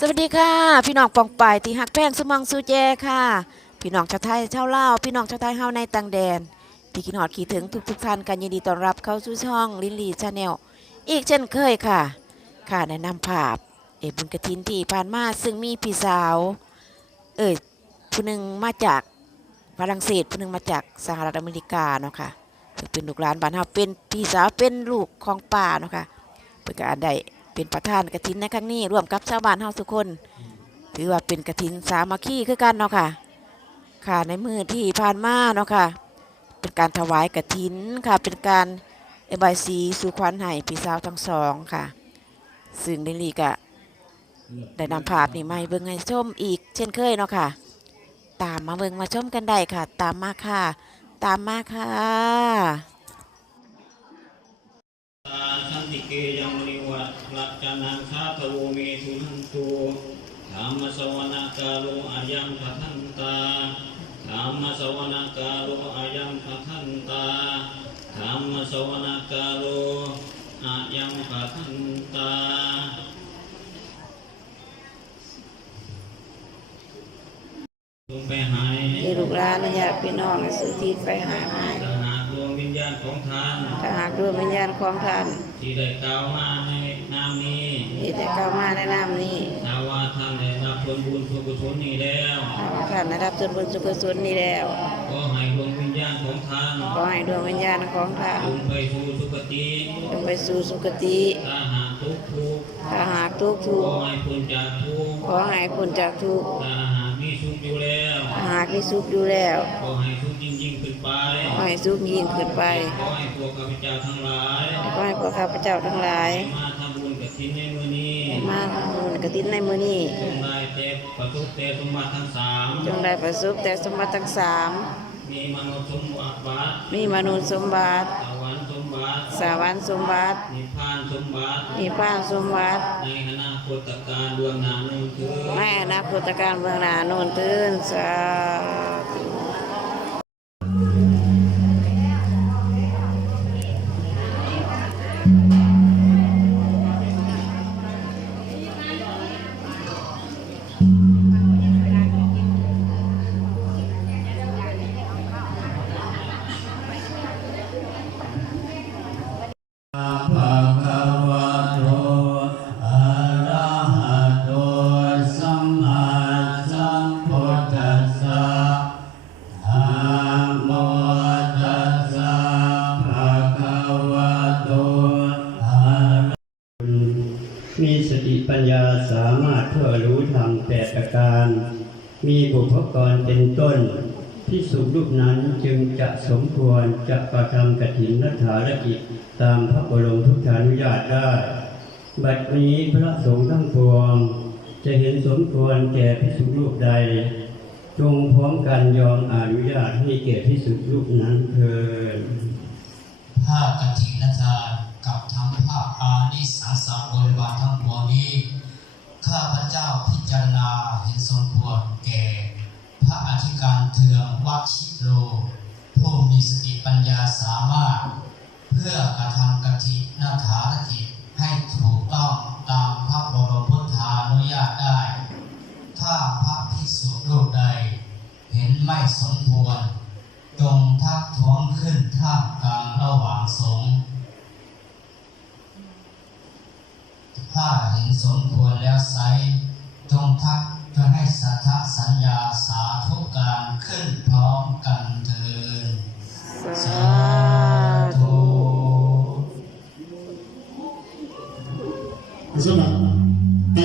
สวัสดีค่ะ พี่น้องปองปายที่หักแป้งสมองสูแจค่ะ พี่น้องชาวไทยชาวลาวพี่น้องชาวไทยเฮาในต่างแดนที่คิดฮอดคิดถึงทุกทุกท่านกันยินดีต้อนรับเข้าสู่ช่องลินลีชาแนลอีกเช่นเคยค่ะ ค่ะแนะนำภาพ เอบุญกระถินที่ผ่านมาซึ่งมีพี่สาว เอ่ยผู้หนึ่งมาจากฝรั่งเศสผู้หนึ่งมาจากสหรัฐอเมริกาเนาะค่ะเพิ่นเป็นลูกหลานบ้านเฮาเป็นพี่สาวเป็นลูกของป้าเนาะค่ะเพิ่นก็อาจได้ เป็นประธานกระถินในครั้งนี้ร่วมกับชาวบ้านเฮาทุกคน ถือว่าเป็นกระถินสามัคคีคือกันเนาะค่ะ ค่ะในมือที่ผ่านมาเนาะค่ะ เป็นการถวายกระถินค่ะ เป็นการเอบายสีสู่ขวัญให้พี่สาวทั้งสองค่ะ ซึ่งในลีกะได้นำภาพนี้มาให้เบิ่งให้ชมอีก เช่นเคยเนาะค่ะ ตามมาเบิ่งมาชมกันได้ค่ะ ตามมาค่ะ ตามมาค่ะสันติเกยังมณิวัต ลักจนังคาตโวเมสุนันตุธรรมสวนากาโลอายังพัทันตาธรรมสวนากาโลอายังพัทันตาธรรมสวนากาโลอายังพัทันตาลูกไปหายลูกหลานญาติพี่น้องสื่อทีไปหาหายถ้ งวิญญาณของท่านถ้าหากด้วยวิญญาณของท่าน ที่ได้กล่าวมาในนามนี้ที่ได้เข้ามาในนามนี้ถ้าว่าท่านได้รับผลบุญผลกุศลนี้แล้วถ้าว่าท่านได้รับส่วนบุญส่วนกุศลนี้แล้วก็ให้ดวงวิญญาณของท่านขอให้ดวงวิญญาณของท่านลงไปสู่สุคติจงไปสู่สุคติถ้าหากทุกข์ทุกข์ถ้าหากทุกข์ทุกก็ข์ให้พ้นจากทุกข์ขอให้พ้นจากทุกข์ถ้าหากมีสุขอยู่แล้วถ้าหากมีสุขอยู่แล้วก็ให้สุขยิ่งยิ่งขึ้น ไปขอให้สุขยิ่งขึ้นไปขอให้พวกข้าพเจ้าทั้งหลายขอให้พวกข้าพเจ้าทั้งหลาย มาทำบุญกับทินในมือนี้มาทำบุญกฐินในมื้อนี้จงได้เต็ประสบเตสมบัติทั้งสามจงได้ประสบแต่สมบัติทั้งสามมีมนุษย์สมบัติมีมนุษย์สมบัติสวรรค์สมบัติสวรรค์สมบัตินิพพานสมบัติมีพานสมบัติ ในอนาคตการดวงหนานูนคือในอนาคตการเบื้องหน้าโน่นตื่นสา มีสติปัญญาสามารถทั่วรู้ธรรมแปดประการ มีบุพกรเป็นต้นที่สุรูปนั้นจึงจะสมควรจะประทำกฐินนัฐารกิจตามพระบรมทุกขานุญาตได้ บัดนี้พระสงฆ์ทั้งปวง จะเห็นสมควรแก่พิสุรูปใด จงพร้อมกันยอมอนุญาตให้แก่พิสุรูปนั้นเถิดภาพ สังสบริวารทั้งปวงนี้ ข้าพระเจ้าพิจารณาเห็นสมควรแก่ พระอธิการเทืองวัชิโร ผู้มีสติปัญญาสามารถ เพื่อกระทำกฐินาถารกิจให้ถูกต้องตามพระบรมพุทธานุญาตได้ ถ้าพระภิกษุรูปใด เห็นไม่สมควรจงทักท้วงขึ้นท่ามกลางระหว่างสงฆ์ ถ้าเห็นสมควรแล้วไซร้จงทักเพื่อให้สัทธสัญญาสาธุการขึ้นพร้อมกันเถิดสาธุสำหรับไต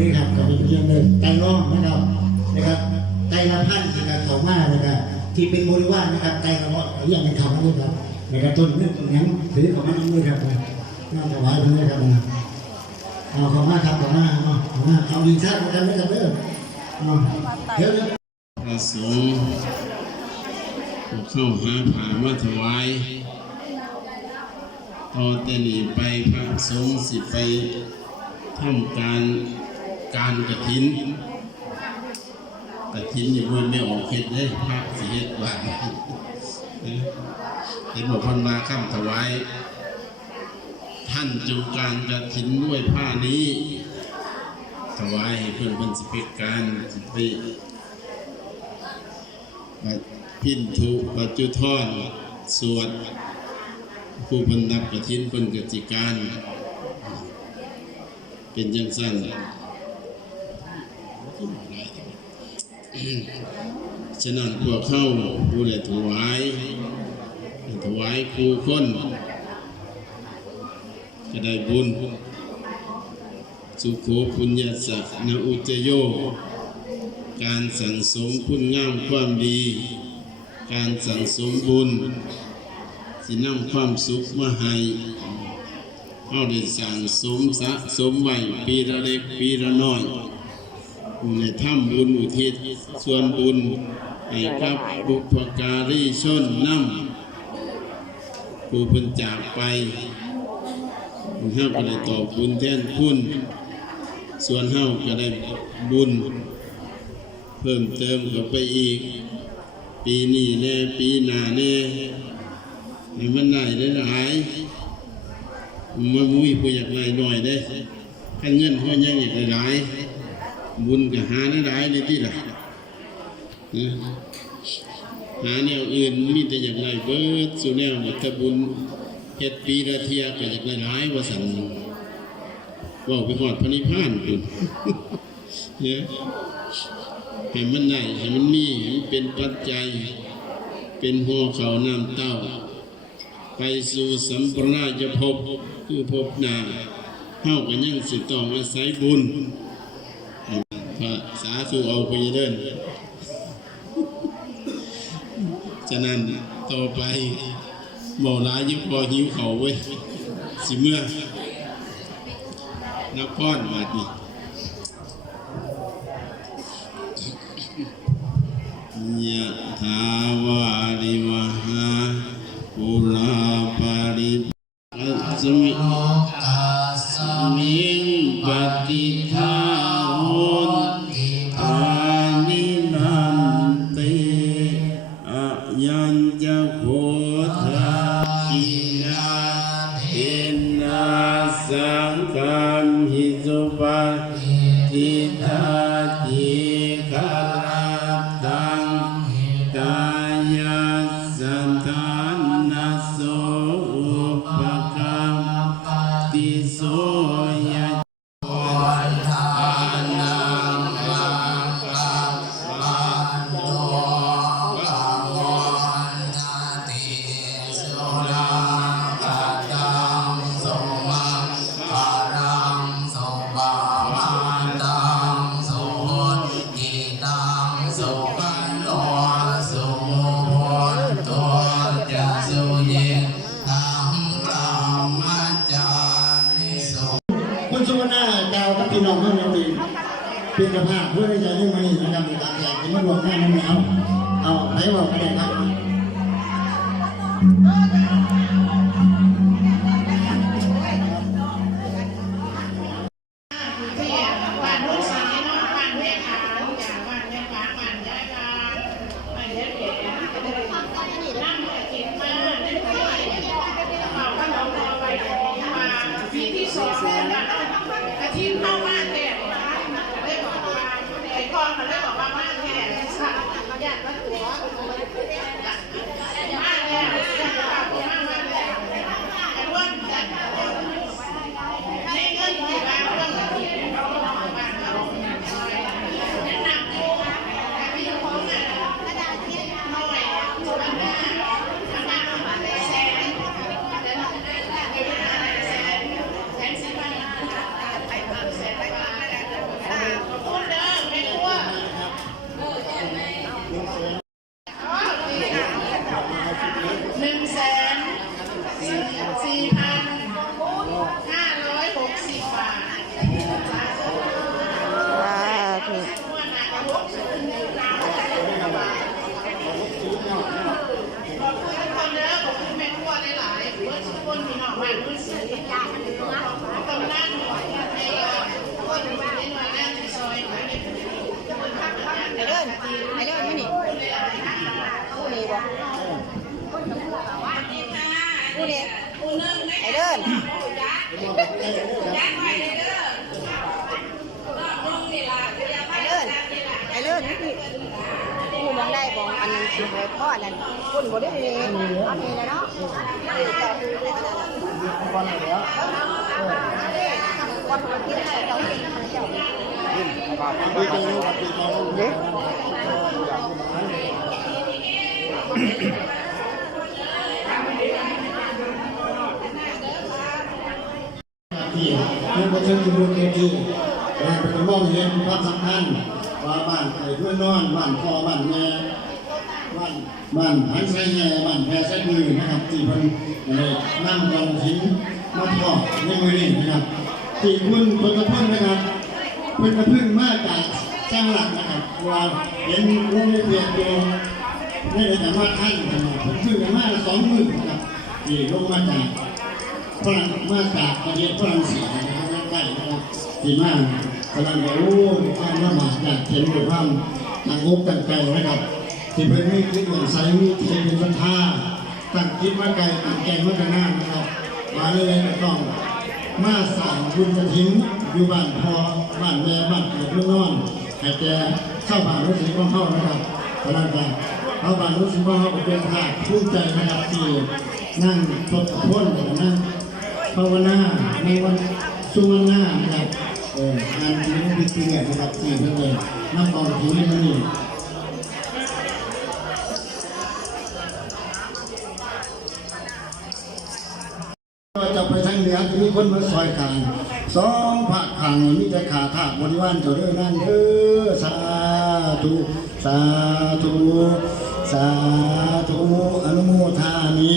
นี่ครับกับเป็นเพียงเลยไตน้องนะครับนะครับไตละพันธ์ที่กับเขามานะครับที่เป็นบริวารนะครับไตละร้อยเรียกเป็นคำนี้ครับนะครับต้นเรื่องต้นยังถือเขามาตรงนี้ครับน่าถวายเพื่อนครับนะ เอาเขามากครับเขามาเอาเขามาเอาดีชาติกันไม่กันเด้อเอาเดี๋ยวเดี๋ยวพระสงฆ์เข้าหาผ่ามาถวายต่อแต่นี้ไปพระสงฆ์สิไปทำการการกระถินกระถินอย่าเพิ่นไม่ออกเฮ็ดเลยพระสิเฮ็ดว่าเห็นบอกพันมาข้ามถวาย ท่านจูการกระถินด้วยผ้านี้ ถวายให้เพื่อนเพื่อนสิเปการสิไปบัดพินทุปัจจุทอนสวดผู้เพันนับกระทินเพิ่นกติการ เป็นยังสั้นฉะนั้นพวกเข้าผู้ใดถวาย ถวายครูคน ก็ได้บุญ สุโขปุญญาสักนาอุจโย การสั่งสมคุณงามความดี การสั่งสมบุญ สินำความสุขมาให้เอาได้สั่งสมสะสมไว้ปีละเล็กปีละน้อยในถ้ำบุญอุทิศส่วนบุญให้กับบุพการีชนนำผู้เพิ่นจากไป เฮาก็ได้ตอบบุญแทนคุณ ส่วนเฮาก็ได้บุญ เพิ่มเติมเข้าไปอีก ปีนี้แน่ปีหน้าแน่ให้มันได้หลายๆมันมุ้ยผู้อยากได้หน่อยได้ถ้าเงินเฮายังอยากได้หลายบุญก็หาได้หลายเลยที่ล่ะนหาแนวอื่นมีแต่อยากได้เบิดสู่แนวบัตบุญ เฮ็ดปีละเทียก็อยากได้หลายว่าสั่นว่าไปหอดพระนิพพานคุณเนี่ยให้มันได้ให้มันมีให้มันเป็นปัจจัย เป็นหัวเขาน้ำเต้า ไปสู่สัมปราจะพบคือพบนาเท่ากันยังสิต้องอาศัยบุญพระสาธุเอาไปเดินฉะนั้นต่อไป เบ่หลายยิ่งพอหิวเขาเว้ย สิเมื่อนครบาดนี้ยะถาวาริวหาปุราปาริปัสมิโลกัสสมิมิงปฏิทาโหนติอานินันติอยัญจะโพธา ที่ หนึ่งแสนสี่พันห้าร้อยหกสิบบาทสาธุขอบคุณทุกคนเด้อขอบคุณแม่ครัวหลายๆเพื่อนทุกคนพี่น้องบ้านเพื่อนสื่อกำ พ่อนั่นคนบ่ได้เลยอันนี้แล้วเนาะคนแล้วคนคนที่ได้ต้องกินเจ้าดีจังเลยดีจังเลย ที่นั่นก็เชิญอยู่บนเวทีเรเป็นมองเห็นความสำคัญว่าบ้านไก่เพื่อนนอนบ้านพ่อบ้านแม่บ้านบ้านหันใส่แห่บ้านแพรใส่มือนะครับที่เพิ่นนั่งกองหินมาพ่อในมือนี้นะครับที่คุณคนกระเพื่อนนะครับเพื่อนกระเพื่อนมากจากจ้างหลักนะครับว่าเห็นวงเล็บเพียงเดียวไม่ได้แต่ว่าท่านนะครับเพิ่นขึ้นมาสองหมื่นนะครับที่ลงมาจาก ฝรั่งมาจากประเทศฝรั่งเศสนะครับใกล้ๆนะครับที่มากกำลังจะรู้ความลำบากอยากเห็นด้วยความต่างอกต่างใจนะครับ ที่เพิ่อนไม่คิดว่าใส่มีเทนเป็นสันท่าตั้งคิดว่าไกลตั้งแกงว่าจะน่านะครับมาเลยก็ต้องมาสั่งบุญกระถิ่นอยู่บ้านพอบ้านแม่บ้านเกิดเมืองนอนให้แกเข้าบ้านรู้สึกว่าเข้านะครับพนักงานเข้าบ้านรู้สึกว่าเข้าเป็นภาคภูมิใจนะครับที่นั่งทบทวนนั่ง ภาวนาในวันสุวรรณานะครับเอองานที่นี่คือเนี่ยนะครับที่เพื่อนเลยนั่งกองที่นี่ก็จะไปทางเหนือจะมีคนมาซอยกลางสองภาคกลางมีแต่ขาถาบริวารเจ้าเด้องนั่นเด้อสาธุสาธุ สาธุอนุโมทามิ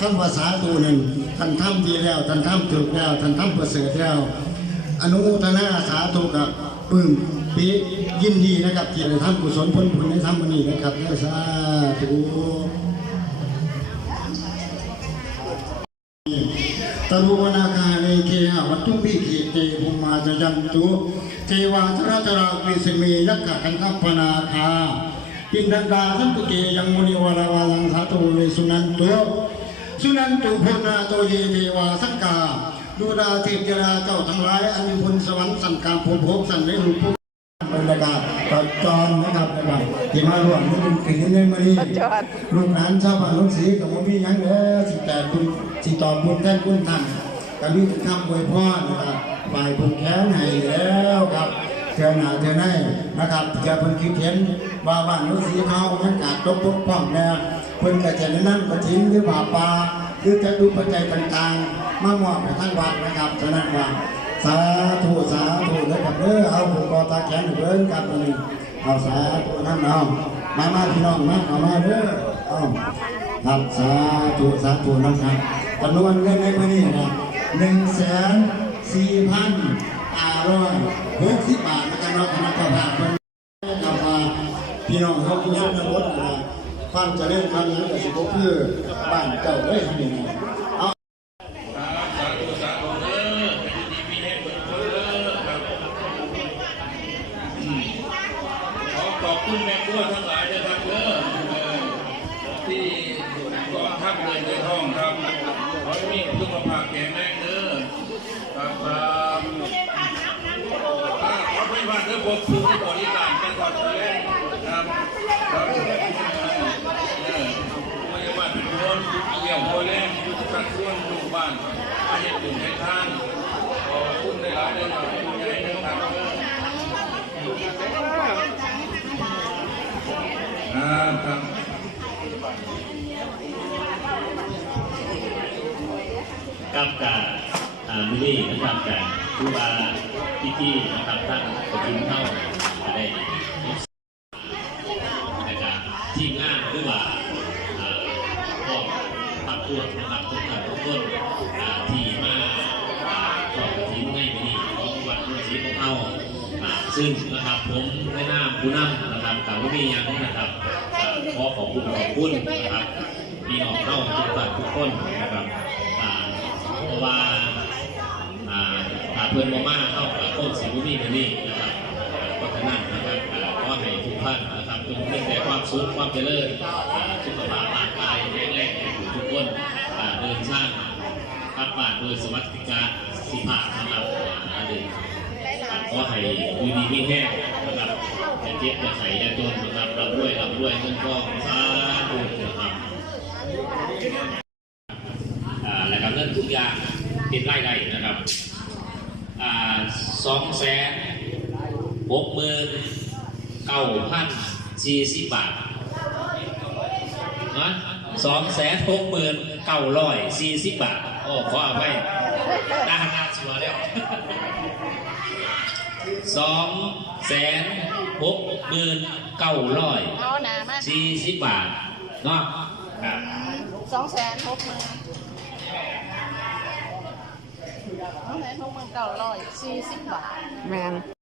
คำว่าสาธุนั่นท่านทำดีแล้วท่านทำถูกแล้วท่านทำประเสริฐแล้ว อนุโมทนาสาธุกับปลื้มปียินดีนะครับที่ได้ทำกุศลผลบุญในทำวันนี้นะครับเด้อสาธุตรุวนาคาเลเคหวัตถุพิเขเตภุมมาจยันตุเทวาธราจราปิสเมยักขะคันทัพพนาคา ปินดันดาสันตุเกยังมุนิวราวาลังสาตุเวสุนันตุสุนันตุพุนาโตเยเทวาสังกาดูดาเทพเจราเจ้าทั้งหลายอันมีพลสวรรค์สันกามภพภพสันได้รูปบรรยากาศตอนจอนนะครับนะครับที่มาร่วมนี่เป็นสิ่งที่เล่นมานี่ลูกหลานชาวบ้านลุงศรีกับพ่มีหยังเด้อสิแต่คุณสิตอบบุญแทนคุณท่านกับมีคำอวยพรนะครับฝ่ายคุณแค้นให้แล้วครับ เจ้าหนาเจ้าในนะครับจ้าเพิ่นคิดเห็นว่าบ้านลุงศรีเขายังขาดตกบกพร่องแล้วเพิ่นก็จะแนะนกระถิ่นหรือป่าปลาหรือจะดูปัจจัยต่างๆมามอบให้ท่านวัดนะครับฉะนั้นว่าสาธุสาธุเลยครับเด้อเอาผูกคอตาแขนเบิ้นครับอันนี้เอาสาธุนั่นเอามามาพี่น้องมาเอามาเด้อเอาครับสาธุสาธุนะครับจำนวนเงินในมื้อนี้นะหนึ่งแสนสี่พันห้าร้อยหกสิบบาท นะครับเนาะคณะกรรมการเพิ่นกับว่าพี่น้องเขาผู้ชนบทนะความเจริญความนั้นกับสิบคือบ้านเจ้าได้ทำยังไง กับการมิลี่นะครับจากผู้ว่าพี่ๆนะครับตั้งประชุมเข้า ซึ่งนะครับผมในนามผู้นำนะครับกับผู้มีอย่างนะครับขอขอบคุณขอบคุณนะครับพี่น้องเข้าทุกท่านทุกคนนะครับเพราะว่าอ่าถ้าเพื่อนมามาเข้ากับโคตรสิบุรีมันนี่นะครับเพราะฉะนั้นนะครับอ่าก็ให้ทุกท่านนะครับจงมีแต่ความสุขความเจริญสุขภาพร่างกายแข็งแรงทุกคนเดินทางกลับบ้านโดยสวัสดิการสิภาพนะครับอ่าเดิน รับขอให้ดูดีมีแห้งนะครับอย่าเจ็บอย่าไข้อย่าจนนะครับรับด้วยรับด้วยเงินทองสาธุนะครับอ่าแล้วก็เงินทุกอย่างเป็นไรายได้นะครับสองแสนหกหมื่นเก้าพันสี่สิบบาทนะสองแสนหกหมื่นเก้าร้อยสี่สิบบาท โอ้ขออาไปด้านหน้าชัวแล้ว สองแสนหกหมื่นเก้าร้อยเอาหนามาสี่สิบบาทเนาะครับสองแสนหกหมื่นสองแสนหกหมื่นเก้าร้อยสี่สิบบาท แมน